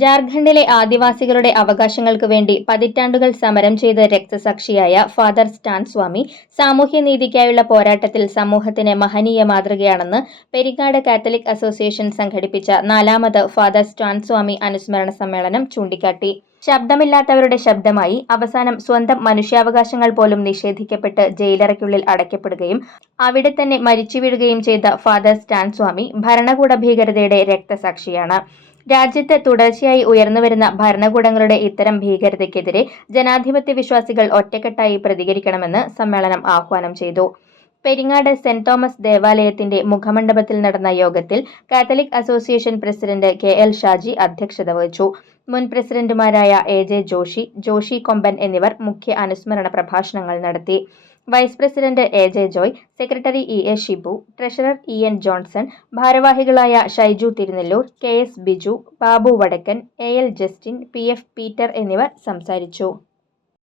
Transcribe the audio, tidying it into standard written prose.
ജാർഖണ്ഡിലെ ആദിവാസികളുടെ അവകാശങ്ങൾക്ക് വേണ്ടി പതിറ്റാണ്ടുകൾ സമരം ചെയ്ത് രക്തസാക്ഷിയായ ഫാദർ സ്റ്റാൻ സ്വാമി സാമൂഹ്യനീതിക്കായുള്ള പോരാട്ടത്തിൽ സമൂഹത്തിന് മഹനീയ മാതൃകയാണെന്ന് പെരിങ്ങാട് കാത്തലിക് അസോസിയേഷൻ സംഘടിപ്പിച്ച 4ാമത് ഫാദർ സ്റ്റാൻ സ്വാമി അനുസ്മരണ സമ്മേളനം ചൂണ്ടിക്കാട്ടി. ശബ്ദമില്ലാത്തവരുടെ ശബ്ദമായി അവസാനം സ്വന്തം മനുഷ്യാവകാശങ്ങൾ പോലും നിഷേധിക്കപ്പെട്ട് ജയിലറയ്ക്കുള്ളിൽ അടയ്ക്കപ്പെടുകയും അവിടെ തന്നെ മരിച്ചു വീഴുകയും ചെയ്ത ഫാദർ സ്റ്റാൻ സ്വാമി ഭരണകൂട ഭീകരതയുടെ രക്തസാക്ഷിയാണ്. രാജ്യത്ത് തുടർച്ചയായി ഉയർന്നുവരുന്ന ഭരണകൂടങ്ങളുടെ ഇത്തരം ഭീകരതയ്ക്കെതിരെ ജനാധിപത്യ വിശ്വാസികൾ ഒറ്റക്കെട്ടായി പ്രതികരിക്കണമെന്ന് സമ്മേളനം ആഹ്വാനം ചെയ്തു. പെരിങ്ങാട് സെന്റ് തോമസ് ദേവാലയത്തിന്റെ മുഖമണ്ഡപത്തിൽ നടന്ന യോഗത്തിൽ Catholic association president KL Shaji അധ്യക്ഷത വഹിച്ചു. മുൻ പ്രസിഡന്റുമാരായ AJ ജോഷി, ജോഷി കൊമ്പൻ എന്നിവർ മുഖ്യ അനുസ്മരണ പ്രഭാഷണങ്ങൾ നടത്തി. Vice president AJ Joy, secretary EA Shibu, treasurer EN Johnson, ഭാരവാഹികളായ ഷൈജു തിരുനെല്ലൂർ, KS ബിജു, ബാബു വടക്കൻ, AL ജസ്റ്റിൻ, PF പീറ്റർ എന്നിവർ സംസാരിച്ചു.